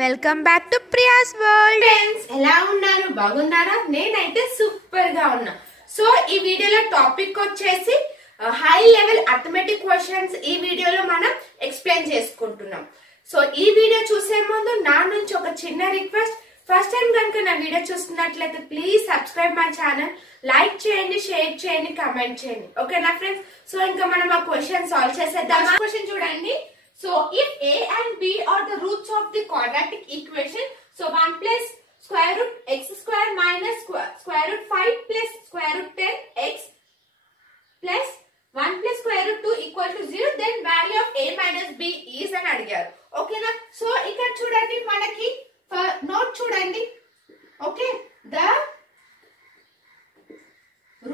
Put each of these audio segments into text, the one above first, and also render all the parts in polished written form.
Welcome back to Priya's world. Friends, ఎలా ఉన్నారు? బాగున్నారా? నేనైతే సూపర్ గా ఉన్నా. సో ఈ వీడియోలో టాపిక్ వచ్చేసి హై లెవెల్ అర్థమెటిక్ క్వశ్చన్స్ ఈ వీడియోలో మనం ఎక్స్ప్లెయిన్ చేసుకుంటున్నాం. సో ఈ వీడియో చూసే ముందు నా నుంచి ఒక చిన్న రిక్వెస్ట్. ఫస్ట్ టైం కనుక నా వీడియో చూస్తున్నట్లయితే please subscribe my channel, like చేయండి, షేర్ చేయండి, కమెంట్ చేయండి. ఓకేనా ఫ్రెండ్స్? సో ఇంకా మనం ఆ క్వశ్చన్ సాల్వ్ చేసేద్దాం. క్వశ్చన్ చూడండి. So if a and b are the roots of the quadratic equation, so 1 plus square root x square minus square root 5 plus square root 10 x plus 1 plus square root 2 equal to 0, then value of a minus b is అని అడిగారు. ఓకేనా? So ఇక్కడ చూడండి, మనకి note చూడండి. Okay, the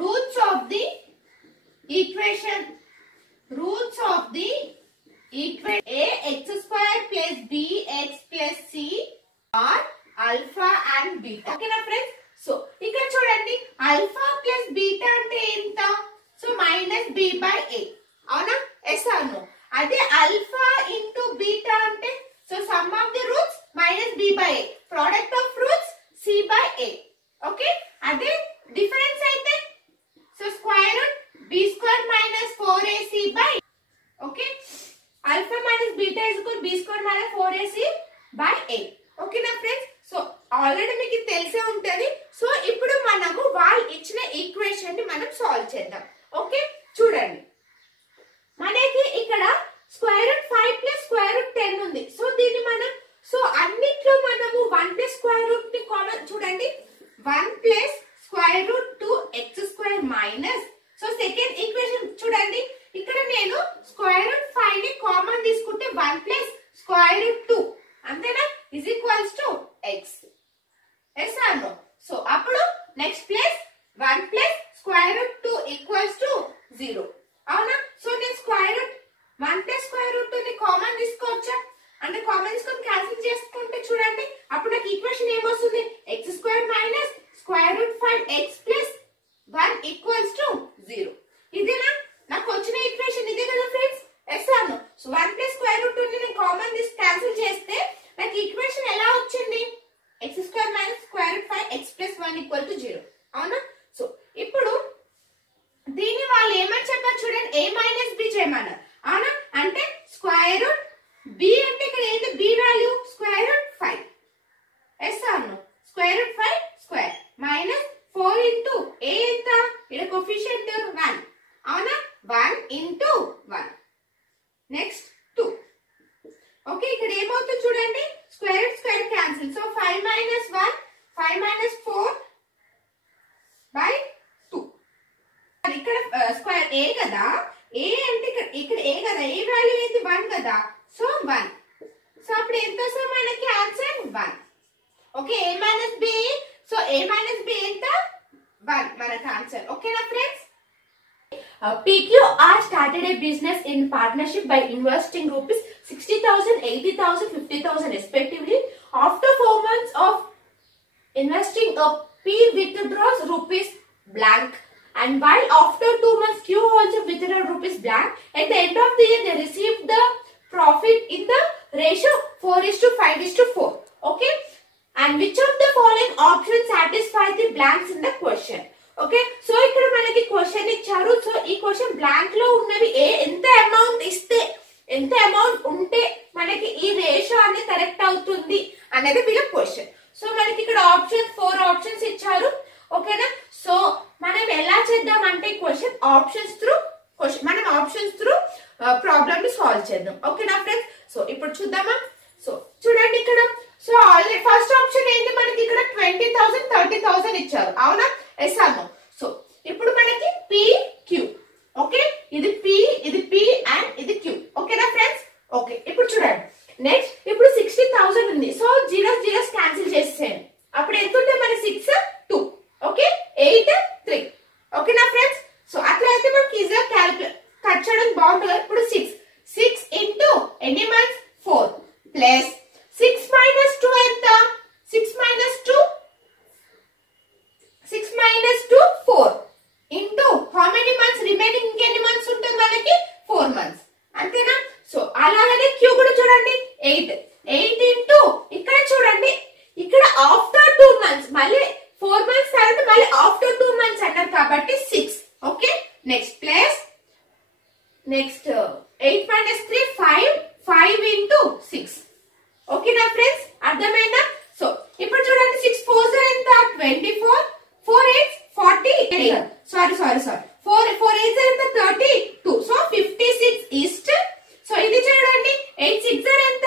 roots of the equation a x square plus b x plus c are alpha and beta. ఓకేనా friends? So ఇక్కడ చూడండి, ఆల్ఫా ప్లస్ బీటా అంటే ఎంత? So minus b by a. అవునా? ఎస్ అవును. అదే ఆల్ఫా ఇంటూ బీటా అంటే so sum of the roots minus b by a, product of roots c by a. Okay, అదే డిఫరెన్స్ అయితే so square root b square minus 4ac by. Okay, alpha minus beta is equal b square minus 4ac by a. ఓకేనా friends? So already మీకు తెలిసే ఉంటది. So ఇప్పుడు మనము వాళ్ళు ఇచ్చిన ఈక్వేషన్ ని మనం సాల్వ్ చేద్దాం. ఓకే, చూడండి, మనకి ఇక్కడ square root 5 plus square route 10 ఉంది. సో దీన్ని మనం సో అన్నిట్లో మనము 1 ప్లస్ స్క్వేర్ రూట్ ని కామన్ చూడండి. 1 plus square route 2x square minus so second equation చూడండి, ఇక్కడ నేను స్క్వేర్ రూట్ 5 ని కామన్ తీసుకుంటే 1 ప్లస్ స్క్వేర్ రూట్ 2 అంతేనా is equals to x. Yes or no? So అప్పుడు next plus 1 plus square root 2 equals to 0. అవునా? So నేను square root 1 plus square root 2 ని కామన్ తీసుకోవచ్చా? అంటే కామన్ తీసుకొని క్యాన్సిల్ చేసుకుంటే చూడండి, అప్పుడు నాకు ఈక్వేషన్ ఏమొస్తుంది? x square minus square root 5x plus 1 equals to 0. ఇదేనా నాకు వచ్చిన ఈక్వేషన్? ఇదే కదా ఫ్రెండ్స్? ఎస్ అను. సో 1 ప్లస్ స్క్వేర్ రూట్ 2 ని నేను కామన్ తీసి క్యాన్సిల్ చేస్తే నాకు ఈక్వేషన్ ఎలా వచ్చింది? x square minus square root 5x plus 1 equal to 0. అవునా? సో ఇప్పుడు దీన్ని వాళ్ళు ఏమని చెప్పారు చూడండి, a మైనస్ b చేయమన్నారు. అవునా? అంటే స్క్వేర్ రూట్ b అంటే ఇక్కడ ఏంటి? b value square root 5. Yes అను. Square root 5 square minus 4 into a ఎంత? ఇక్కడ కోఎఫిషియంట్ 1. అవునా? 1 ఇంటూ 1 నెక్స్ట్ 2. ఓకే, ఇక్కడ ఏమవుతుంది చూడండి, square root square cancel. So 5 minus 1 5 minus 4 by 2. ఇక్కడ స్క్వేర్ ఏ కదా, ఏ అంటే ఇక్కడ ఏ కదా, ఏ వాల్యూ ఏంటి? 1 కదా. సో 1. సో అప్పుడు ఎంత వస్తుంది మనకి answer? 1. Okay, a minus b. So a minus b ఎంత? 1 మనకి ఆన్సర్. ఓకేనా friends? PQR started a business in partnership by investing rupees 60,000, 80,000, 50,000 respectively. After 4 months of investing, P withdraws rupees blank, and while after 2 months Q also withdraw rupees blank. At the end of the year, they received the profit in the ratio 4:5:4. Okay, and which of the following options satisfy the blanks in the question? Okay, so ఇక్కడ మనకి question ఇచ్చారు. So ఈ question blank లో ఉన్నవి ఎంత amount ఇస్తే, ఎంత amount ఉంటే మనకి ఈ రేషియో అనేది కరెక్ట్ అవుతుంది అనేది వీళ్ళ క్వశ్చన్. సో మనకి ఇక్కడ ఆప్షన్ 4 ఆప్షన్స్ ఇచ్చారు. ఓకేనా? సో మనం ఎలా చేద్దాం అంటే క్వశ్చన్ ఆప్షన్స్ త్రూ మనం ఆప్షన్స్ త్రూ ప్రాబ్లమ్ ని సాల్వ్ చేద్దాం. ఓకేనా ఫ్రెండ్స్? సో ఇప్పుడు చూద్దామా? సో చూడండి ఇక్కడ, సో ఆల్రెడీ ఫస్ట్ ఆప్షన్ ఏంటి మనకి? ఇక్కడ 20,000 30,000 ఇచ్చారు. అవునా? ఎస్ అను. సో ఇప్పుడు మనకి పి క్యూ. ఓకే, ఇది పి, ఇది పి అండ్ ఇది క్యూ. ఓకేనా ఫ్రెండ్స్? ఓకే, ఇప్పుడు చూడండి, నెక్స్ట్ ఇప్పుడు 60,000 ఉంది. సో 0 0 క్యాన్సిల్ చేసేయండి. అప్పుడు ఎంత ఉంటే మన 6 2. ఓకే, 8 3. ఓకేనా ఫ్రెండ్స్? సో అట్లా అయితే మనకి ఈజీగా కట్ చేయడం బాగుంటుంది. ఇప్పుడు 6 ఇంటూ ఎన్ని మంత్స్? 4 ప్లస్ 6 మైనస్ 2 ఎంత? 6 minus 2 4 into how many months remaining? ఇంకెన్ని మంత్స్ ఉంటుంది మనకి? 4 మంత్స్. అంతేనా? సో అలాగనే క్యూ కూడా చూడండి, 8 8 ఇంటూ ఇక్కడ ఓకేనా ఫ్రెండ్స్, అర్థమైందా? సో ఇప్పుడు చూడండి 6 4s ఎంత 24, 4 8 40, సారీ 4 8 ఎంత 32, సో 56 ఈస్ట్. సో ఇది చూడండి 8 6 ఎంత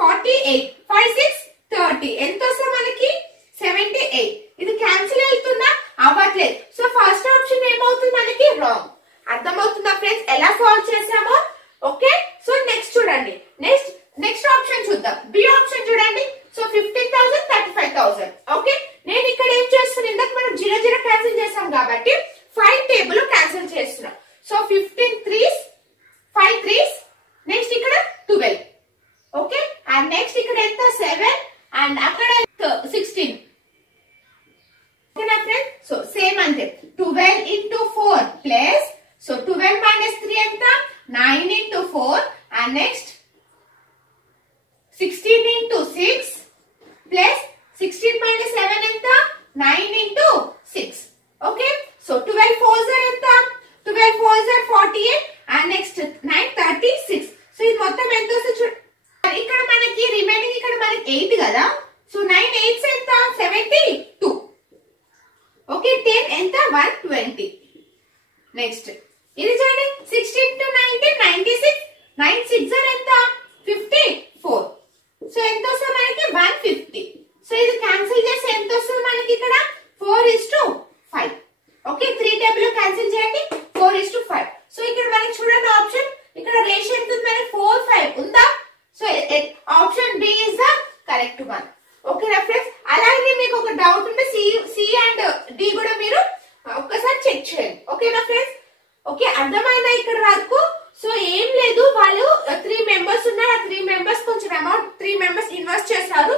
48, 5 6 30, ఎంత వస్తుంది మనకి 78. ఇది క్యాన్సిల్ అవుతుందా? అవ్వట్లేదు. సో ఫస్ట్ ఆప్షన్ ఏమవుతుంది మనకి రాంగ్. అర్థమవుతుందా ఫ్రెండ్స్ ఎలా సాల్వ్ చేసామో? ఓకే, సో నెక్స్ట్ చూడండి, నెక్స్ట్ ఆప్షన్ చూద్దాం. బి ఆప్షన్ చూడండి. సో 15,000 35,000. ఓకే, నేను ఇక్కడ ఏం చేస్తున్నాను, ఇందాక మనం 0 0 క్యాన్సిల్ చేసాం కాబట్టి 5 టేబుల్ క్యాన్సిల్ చేస్తున్నాం. సో 15 3s 5 3s, నెక్స్ట్ ఇక్కడ 12. ఓకే, అండ్ నెక్స్ట్ ఇక్కడ ఎంత 7 అండ్ అక్కడ 16. ఓకేనా ఫ్రెండ్స్? సో సేమ్ అంతే 12 into 4 ప్లస్, సో 12 minus 3 ఎంత 9 into 4 and next 16 into 6 plus 16 minus 7 ఎంత 9 into 6. Okay, so 12 4s are ఎంత 12 4s are 48 and next 9 36. So ఇది మొత్తం ఎంత వస్తుంది ఇక్కడ మనకి రిమైనింగ్ ఇక్కడ మనకి 8 కదా. సో 9 8s ఎంత 72. ఓకే, 10 ఎంత 120. నెక్స్ట్ ఇది చూడండి 16 to 19 96, 9 6 are ఎంత 54. సో ఎంత వస్తుంది మనకి 150. సో ఇది క్యాన్సిల్ చేసి ఎంత వస్తుంది మనకి ఇక్కడ 4:5. ఓకే, 3 టేబుల్ క్యాన్సిల్ చేయండి 4:5. సో ఇక్కడ మనకి చూడండి ఆప్షన్ ఇక్కడ రేషియో ఎంత ఉంది మనకి 4:5 ఉందా? So option b is the correct one. ఓకేనా ఫ్రెండ్స్, అలాగే మీకు ఒక డౌట్ ఉంటే సి అండ్ డి కూడా మీరు ఒక్కసారి చెక్ చేయండి. ఓకేనా ఫ్రెండ్స్? ఓకే, అర్థమైందా ఇక్కడ వరకు? సో ఏం లేదు, వాళ్ళు 3 మెంబర్స్ ఉన్నారు. ఆ 3 మెంబర్స్ కొంచెం అమౌంట్ 3 మెంబర్స్ ఇన్వెస్ట్ చేశారు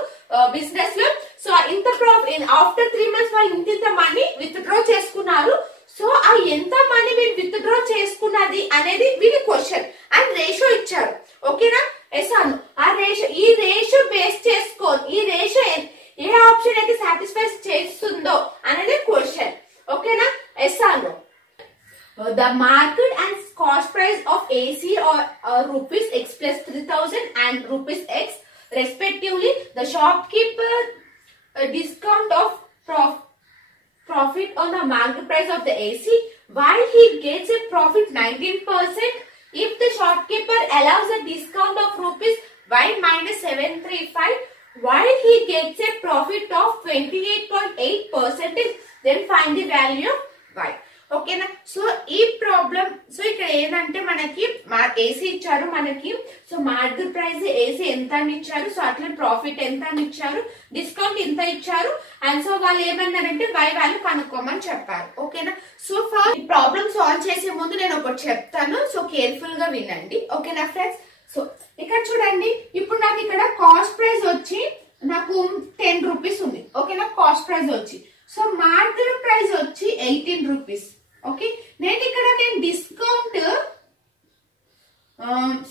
బిజినెస్ లో. సో ఇంత ప్రాఫిట్ ఆఫ్టర్ 3 months వాళ్ళు ఇంత మనీ విత్డ్రా చేసుకున్నారు. సో ఆ ఎంత మనీ వీళ్ళు విత్డ్రా చేసుకున్నది అనేది వీళ్ళ క్వశ్చన్ అండ్ రేషియో ఇచ్చారు. ఓకేనా? ఎస్ అను ఆ రేషియో, ఈ రేషియో బేస్ చేసుకొని ఈ రేషియో ఏ ఆప్షన్ అయితే సాటిస్ఫై చేస్తుందో అనేది క్వశ్చన్. ఓకేనా? ఎస్ అను the market and cost price of AC or rupees X plus 3,000 and rupees X respectively. The shopkeeper discount of profit on the market price of the AC while he gets a profit 19% if the shopkeeper allows a discount of rupees Y minus 735 while he gets a profit of 28.8%, then find the value of Y. ఓకేనా? So ఈ problem, so ఇక్కడ ఏంటంటే మనకి AC ఇచ్చారు మనకి. So market price AC ఎంత అని ఇచ్చారు, సో అట్లా ప్రాఫిట్ ఎంత అని ఇచ్చారు, డిస్కౌంట్ ఎంత ఇచ్చారు, అండ్ సో వాళ్ళు ఏమన్నారంటే వై వాల్యూ కనుక్కోమని చెప్పారు. ఓకేనా? సో ఫస్ట్ ఈ ప్రాబ్లం సాల్వ్ చేసే ముందు నేను ఒకటి చెప్తాను, సో కేర్ఫుల్ గా వినండి. ఓకేనా ఫ్రెండ్స్? సో ఇక్కడ చూడండి, ఇప్పుడు నాకు ఇక్కడ కాస్ట్ ప్రైస్ వచ్చి నాకు 10 రూపీస్ ఉంది. ఓకేనా? కాస్ట్ ప్రైస్ వచ్చి, సో మార్కెట్ ప్రైస్ వచ్చి 18 రూపీస్. ఓకే, నేను డిస్కౌంట్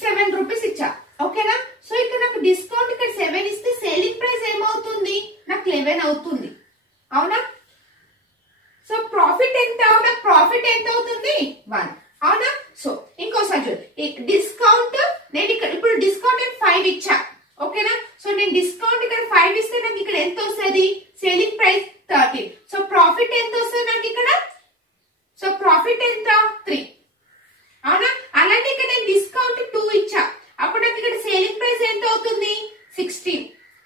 7 రూపీస్ ఇచ్చా. ఓకేనా? సో ఇక్కడ నాకు డిస్కౌంట్ ఇక్కడ 7 ఇస్తే సేలింగ్ ప్రైస్ ఏమవుతుంది నాకు 11 అవుతుంది. అవునా? సో ప్రాఫిట్ ఎంత అవుతుంది 1. అవునా? సో ఇంకోసారి చూడండి, డిస్కౌంట్ నేను ఇప్పుడు డిస్కౌంట్ నేను 5 ఇచ్చా. ఓకేనా? సో నేను డిస్కౌంట్ ఇక్కడ 5 ఇస్తే నాకు ఇక్కడ ఎంత వస్తుంది సేలింగ్ ప్రైస్ 13. సో ప్రాఫిట్ ఎంత వస్తుంది నాకు ఇక్కడ, సో ప్రాఫిట్ ఎంత 3. అవునా? అలాంటి ఇక్కడ నేను డిస్కౌంట్ 2 ఇచ్చా, అప్పుడు నాకు ఇక్కడ సేలింగ్ ప్రైస్ ఎంత అవుతుంది 16.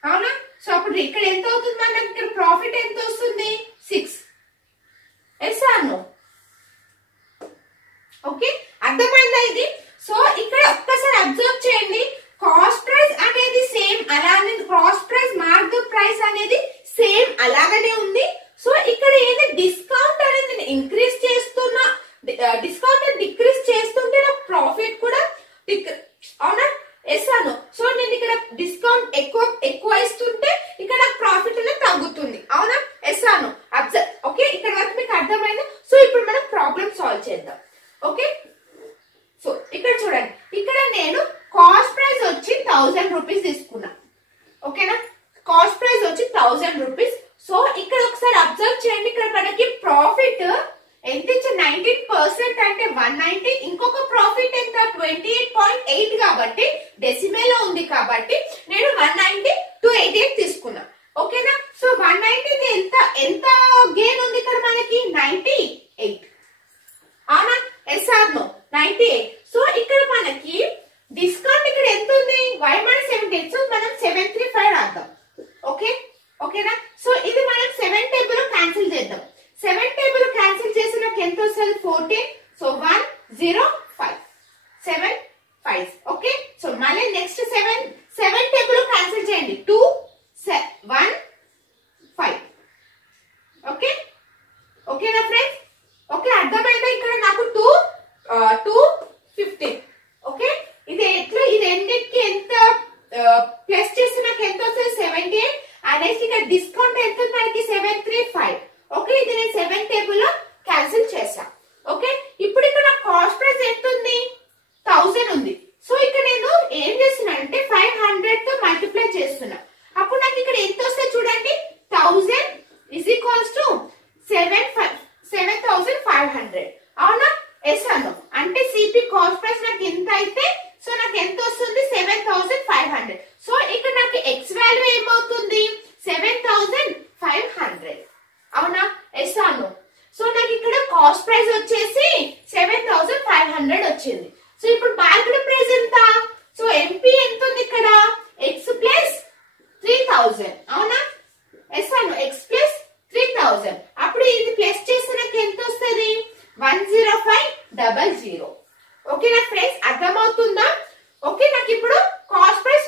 అవునా? సో అప్పుడు ఇక్కడ ఎంత అవుతుంది మనకి ఇక్కడ ప్రాఫిట్ ఎంత వస్తుంది 6. Yes or no? ఓకే, అర్థమైందా ఇది? సో ఇక్కడ ఒక్కసారి అబ్జర్వ్ చేయండి, కాస్ట్ ప్రైస్ అనేది సేమ్ అలానే, కాస్ట్ ప్రైస్ మార్కెట్ ప్రైస్ అనేది సేమ్ అలాగనే ఉంది. సో ఇక్కడ ఏంటి డిస్కౌంట్ అనేది నేను ఇంక్రీజ్ చేస్తున్నా, డిస్కౌంట్ డిక్రీజ్ చేస్తుంటే నా ప్రాఫిట్ కూడా అవునా? ఎస్ అను. సో నేను ఇక్కడ డిస్కౌంట్ ఎక్కువ ఇస్తుంటే ఇక్కడ ప్రాఫిట్ అనేది తగ్గుతుంది. అవునా? ఎస్ అను. అబ్జర్వ్. ఓకే, ఇక్కడ వరకు మీకు అర్థమైందా? సో ఇప్పుడు మనం ప్రాబ్లం సాల్వ్ చేద్దాం. ఓకే, సో ఇక్కడ చూడండి, ఇక్కడ నేను కాస్ట్ ప్రైస్ వచ్చి 1000 రూపీస్ తీసుకున్నా. ఓకేనా? కాస్ట్ ప్రైస్ వచ్చి 1000 రూపీస్. సో ఇక్కడ ఒకసారి అబ్జర్వ్ చేయండి, ఇక్కడ మనకి ప్రాఫిట్ ఎంత ఇచ్చే 19% అంటే 190, ఇంకొక ప్రాఫిట్ ఎంత 28.8 కాబట్టి డెసిమల్ లో ఉంది కాబట్టి నేను 190 పర్సెంటేజ్. సో మనం 735 రాద్దాం. ఓకేనా? సో ఇది మనం 7 టేబుల్ క్యాన్సిల్ చేద్దాం. 7 టేబుల్ క్యాన్సిల్ చేసి నాకు ఎంత వస్తుంది? 14. సో 105 7 5. ఓకే. సో మళ్ళీ నెక్స్ట్ 7 టేబుల్ క్యాన్సిల్ చేయండి. 2 1 5. ఓకేనా ఫ్రెండ్స్? ఓకే, అర్థమైందా? ఇక్కడ నాకు 2 15. ఓకే, ఇది ఎట్లా ఇది రెండింటికి ఎంత ప్లస్ చేస్తే నాకు ఎంత వస్తుంది? 78. అనేసి ఇక్కడ డిస్కౌంట్ ఎంత మనకి? 735. ఓకే, ఇది నేను 7 టేబుల్ లో క్యాన్సిల్ చేసా. ఓకే, ఇప్పుడు ఇక్కడ కాస్ట్ ప్రైస్ ఎంత ఉంది? 1000 ఉంది. సో ఇక్కడ నేను ఏం చేస్తున్నా అంటే 500 తో మల్టిప్లై చేస్తున్నా. అప్పుడు నాకు ఇక్కడ ఎంత వస్తే చూడండి, 1000 is equals to 7500. అవునా? ఎస్ అను. అంటే సిపి కాస్ట్ ప్రైస్ నాకు ఎంత అయితే సో నాకు ఎంత వస్తుంది? 7500. సో ఇక్కడ నాకు ఎక్స్ వాల్యూ ఏమవుతుంది? 7500. అవునా? ఎస్ అను. సో నాకు ఇక్కడ కాస్ట్ ప్రైస్ వచ్చేసి 7500 వచ్చింది. సో ఇప్పుడు మార్కెట్ ప్రైస్ ఎంత? సో ఎంపీ ఎంత ఉంది ఇక్కడ? X plus 3000. అవునా? ఎస్ అను. X plus 3000. అప్పుడు ఇది ప్లస్ చేస్తే నాకు ఎంత వస్తుంది? 10500. ఓకేనా ఫ్రెండ్స్? అర్థమవుతుందా? ఓకే, నాకు ఇప్పుడు కాస్ట్ ప్రైస్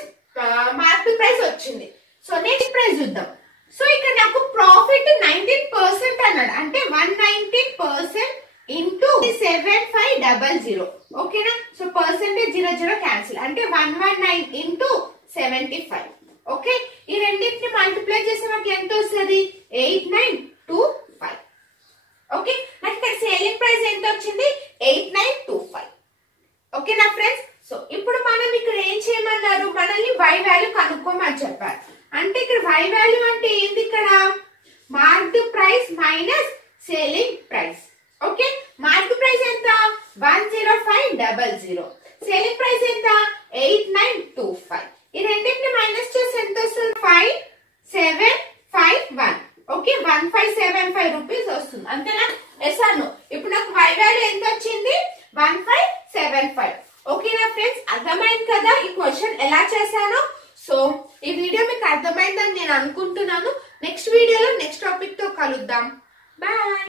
మార్కెట్ ప్రైస్ వచ్చింది. సో నెక్స్ట్ ప్రైస్ చూద్దాం. సో ఇక్కడ నాకు ప్రాఫిట్ 19% అన్నాడు. అంటే 119% ఇంటూ 7500. ఓకేనా? So percentage 00 cancel. అంటే 119 ఇంటూ 75. ఓకే, ఈ రెండింటిని మల్టిప్లై చేస్తే నాకు ఎంత వస్తుంది? 8925. ఓకే, నాకు ఇక్కడ సేలింగ్ ప్రైస్ ఎంత వచ్చింది? 8925. ఓకేనా ఫ్రెండ్స్? సో ఇప్పుడు మనం ఇక్కడ ఏం చేయమన్నారు? మనల్ని వై వాల్యూ కనుక్కోమని చెప్పారు. అంటే ఇక్కడ వై వాల్యూ అంటే ఏంది? ఇక్కడ marked price minus selling price. Okay, marked price ఎంత? 10500. సేలింగ్ ప్రైస్ ఎంత? 8925. ఈ రెండింటిని మైనస్ చేసి ఎంత వస్తుంది? 5751. ఓకే, 1575 రూపీస్ వస్తుంది. అంతేనా? ఎస్ అను. ఇప్పుడు నాకు వై వాల్యూ ఎంత వచ్చింది? 1575. ఓకేనా ఫ్రెండ్స్? అర్థమైంది కదా ఈ క్వశ్చన్ ఎలా చేశానో? సో ఈ వీడియో మీకు అర్థమైందని నేను అనుకుంటున్నాను. నెక్స్ట్ వీడియోలో నెక్స్ట్ టాపిక్ తో కలుద్దాం. బాయ్.